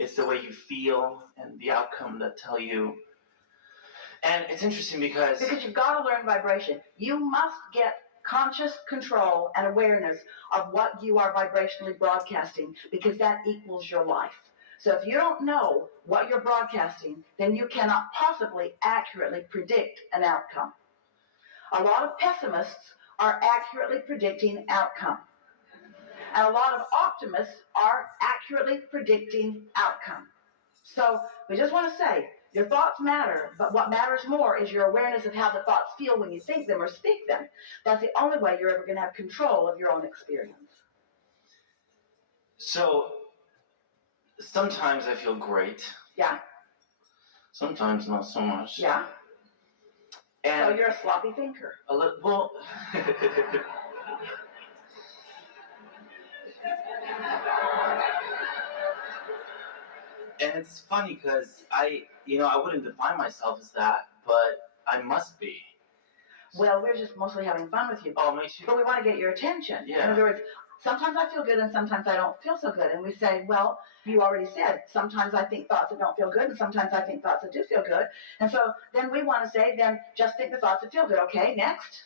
It's the way you feel and the outcome that tell you. And it's interesting because you've got to learn vibration. You must get conscious control and awareness of what you are vibrationally broadcasting, because that equals your life. So if you don't know what you're broadcasting, then you cannot possibly accurately predict an outcome. A lot of pessimists are accurately predicting outcome. And a lot of optimists are accurately predicting outcome. So we just want to say, your thoughts matter, but what matters more is your awareness of how the thoughts feel when you think them or speak them. That's the only way you're ever going to have control of your own experience. So sometimes I feel great. Yeah. Sometimes not so much. Yeah. And so you're a sloppy thinker. Well, and it's funny because I wouldn't define myself as that, but I must be. Well, we're just mostly having fun with you. Oh, makes you. But we want to get your attention. Yeah. In other words, sometimes I feel good and sometimes I don't feel so good. And we say, well, you already said, sometimes I think thoughts that don't feel good and sometimes I think thoughts that do feel good. And so then we want to say, then just think the thoughts that feel good. Okay, next.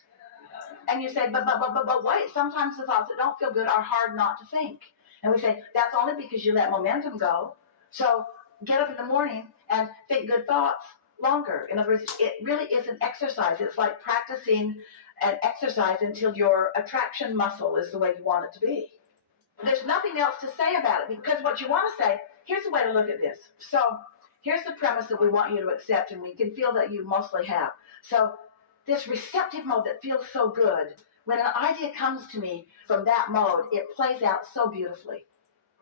And you say, but wait, sometimes the thoughts that don't feel good are hard not to think. And we say, that's only because you let momentum go. So get up in the morning and think good thoughts longer. In other words, it really is an exercise. It's like practicing an exercise until your attraction muscle is the way you want it to be. There's nothing else to say about it, because what you want to say, here's the way to look at this. So here's the premise that we want you to accept, and we can feel that you mostly have. So this receptive mode that feels so good, when an idea comes to me from that mode, it plays out so beautifully.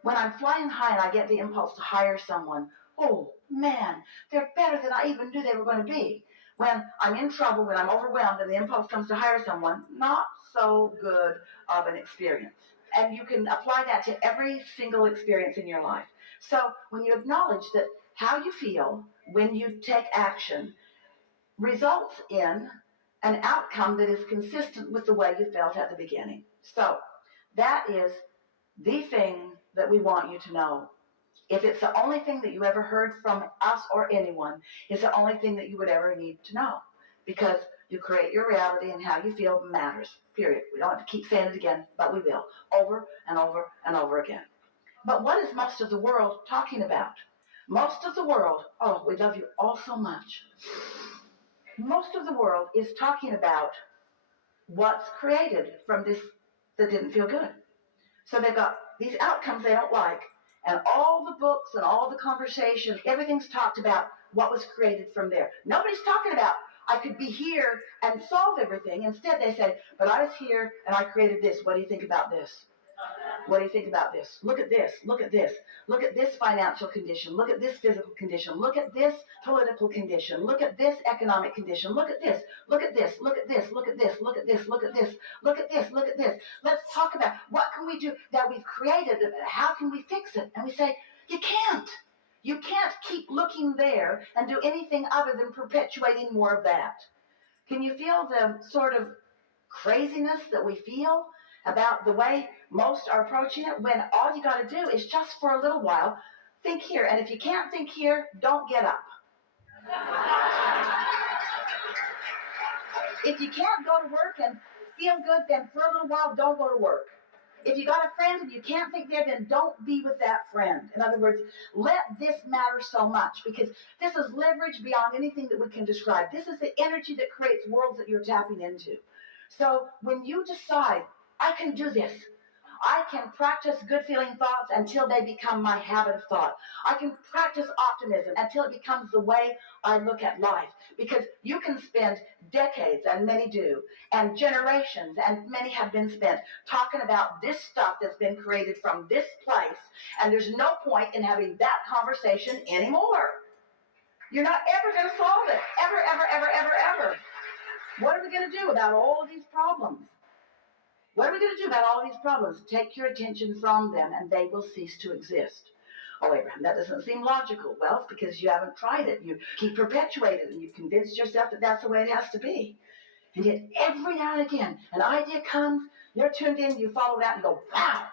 When I'm flying high and I get the impulse to hire someone, oh man, they're better than I even knew they were going to be. When I'm in trouble, when I'm overwhelmed and the impulse comes to hire someone, not so good of an experience. And you can apply that to every single experience in your life. So when you acknowledge that how you feel when you take action results in an outcome that is consistent with the way you felt at the beginning. So that is the thing that we want you to know. If it's the only thing that you ever heard from us or anyone, it's the only thing that you would ever need to know. Because you create your reality, and how you feel matters, period. We don't have to keep saying it again, but we will, over and over and over again. But what is most of the world talking about? Most of the world, oh, we love you all so much. Most of the world is talking about what's created from this that didn't feel good. So they've got these outcomes they don't like, and all the books and all the conversations, everything's talked about what was created from there. Nobody's talking about, I could be here and solve everything. Instead, they say, but I was here and I created this. What do you think about this? What do you think about this? Look at this. Look at this. Look at this financial condition. Look at this physical condition. Look at this political condition. Look at this economic condition. Look at this. Look at this. Look at this. Look at this. Look at this. Look at this. Look at this. Look at this. Let's talk about what can we do that we've created. How can we fix it? And we say, you can't. You can't keep looking there and do anything other than perpetuating more of that. Can you feel the sort of craziness that we feel about the way most are approaching it, when all you got to do is just for a little while think here, and if you can't think here, don't get up. If you can't go to work and feel good, then for a little while don't go to work. If you got a friend and you can't think there, then don't be with that friend. In other words, let this matter so much, because this is leverage beyond anything that we can describe. This is the energy that creates worlds that you're tapping into. So when you decide, I can do this, I can practice good feeling thoughts until they become my habit of thought. I can practice optimism until it becomes the way I look at life. Because you can spend decades, and many do, and generations, and many have been spent, talking about this stuff that's been created from this place, and there's no point in having that conversation anymore. You're not ever going to solve it. Ever, ever, ever, ever, ever. What are we going to do about all of these problems? What are we going to do about all these problems? Take your attention from them, and they will cease to exist. Oh, Abraham, that doesn't seem logical. Well, it's because you haven't tried it. You keep perpetuating it, and you've convinced yourself that that's the way it has to be. And yet, every now and again, an idea comes, you're tuned in, you follow it out, and go, wow,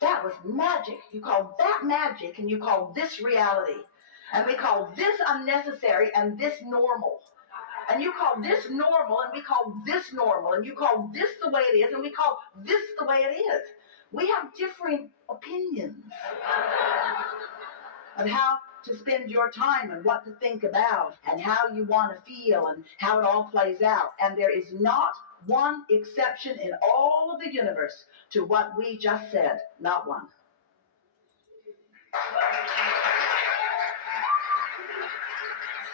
That was magic. You call that magic, and you call this reality. And we call this unnecessary and this normal. And you call this normal, and we call this normal. And you call this the way it is, and we call this the way it is. We have differing opinions of how to spend your time and what to think about and how you want to feel and how it all plays out. And there is not one exception in all of the universe to what we just said. Not one.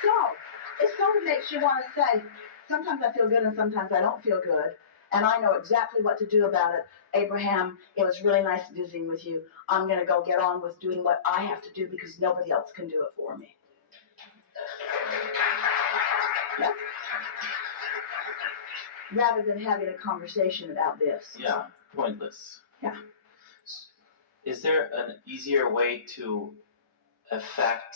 So, it sort of makes you want to say, sometimes I feel good and sometimes I don't feel good. And I know exactly what to do about it. Abraham, it was really nice visiting with you. I'm going to go get on with doing what I have to do because nobody else can do it for me. Yep. Rather than having a conversation about this. Yeah, pointless. Yeah. Is there an easier way to affect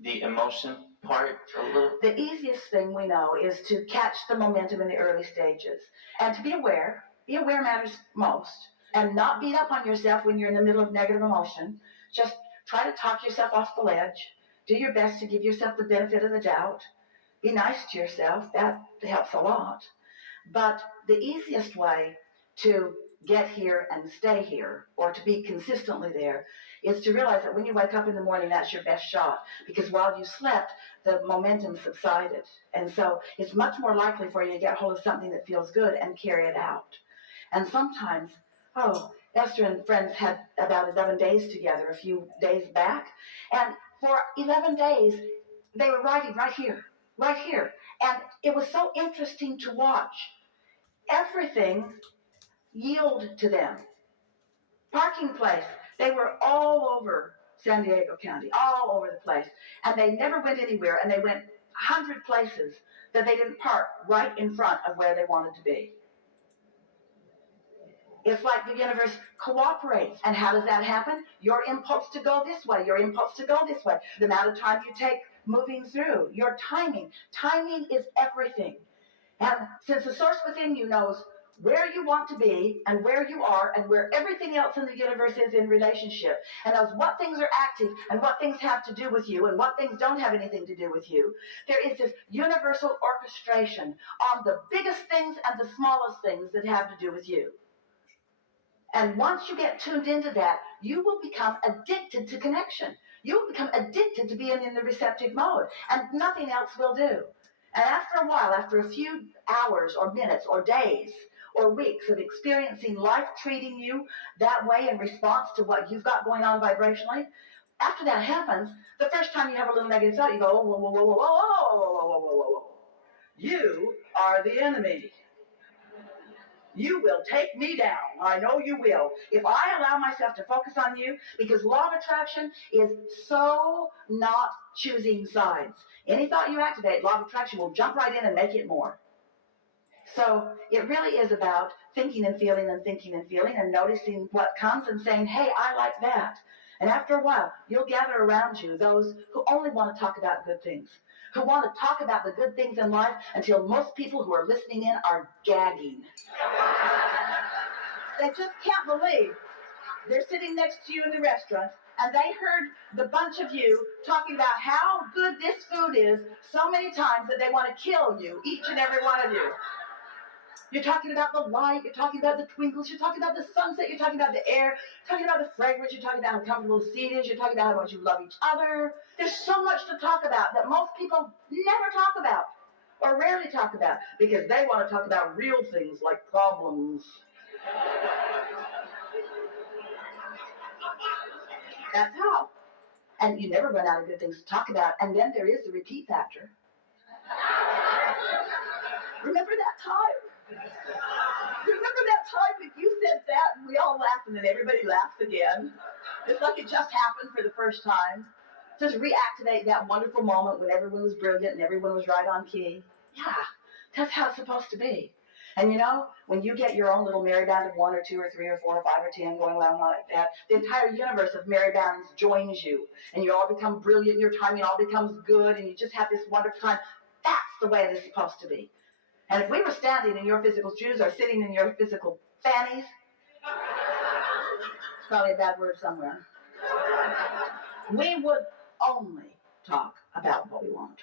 the emotion part a little? The easiest thing we know is to catch the momentum in the early stages and to be aware. Be aware matters most, and not beat up on yourself when you're in the middle of negative emotion. Just try to talk yourself off the ledge. Do your best to give yourself the benefit of the doubt. Be nice to yourself. That helps a lot. But the easiest way to get here and stay here, or to be consistently there, is to realize that when you wake up in the morning, that's your best shot. Because while you slept, the momentum subsided. And so it's much more likely for you to get hold of something that feels good and carry it out. And sometimes, Esther and friends had about 11 days together a few days back. And for 11 days, they were writing right here. And it was so interesting to watch. Everything yielded to them. Parking place, they were all over San Diego County, all over the place. And they never went anywhere, and they went 100 places that they didn't park right in front of where they wanted to be. It's like the universe cooperates. And how does that happen? Your impulse to go this way, your impulse to go this way, the amount of time you take moving through, your timing. Timing is everything. And since the source within you knows where you want to be and where you are and where everything else in the universe is in relationship, and knows what things are active and what things have to do with you and what things don't have anything to do with you, there is this universal orchestration on the biggest things and the smallest things that have to do with you. And once you get tuned into that, you will become addicted to connection. You will become addicted to being in the receptive mode, and nothing else will do. And after a while, after a few hours or minutes or days or weeks of experiencing life treating you that way in response to what you've got going on vibrationally, after that happens, the first time you have a little negative thought, you go, whoa, whoa, whoa, whoa, whoa, whoa, whoa, whoa, whoa, whoa, whoa. You are the enemy. You will take me down. I know you will. If I allow myself to focus on you, because law of attraction is so not choosing sides. Any thought you activate, law of attraction will jump right in and make it more. So it really is about thinking and feeling and noticing what comes and saying, hey, I like that. And after a while, you'll gather around you those who only want to talk about good things, who want to talk about the good things in life until most people who are listening in are gagging. They just can't believe they're sitting next to you in the restaurant and they heard the bunch of you talking about how good this food is so many times that they want to kill you, each and every one of you. You're talking about the light, you're talking about the twinkles, you're talking about the sunset, you're talking about the air, you're talking about the fragrance, you're talking about how comfortable the seat is, you're talking about how much you love each other. There's so much to talk about that most people never talk about or rarely talk about because they want to talk about real things like problems. That's how. And you never run out of good things to talk about. And then there is the repeat factor. Remember that time? Remember that time that you said that and we all laughed and then everybody laughs again? It's like it just happened for the first time. Just reactivate that wonderful moment when everyone was brilliant and everyone was right on key. Yeah, that's how it's supposed to be. And you know, when you get your own little merry band of 1 or 2 or 3 or 4 or 5 or 10 going along like that, the entire universe of merry bands joins you. And you all become brilliant and your timing all becomes good and you just have this wonderful time. That's the way it is supposed to be. And if we were standing in your physical shoes or sitting in your physical fannies, probably a bad word somewhere. We would only talk about what we want.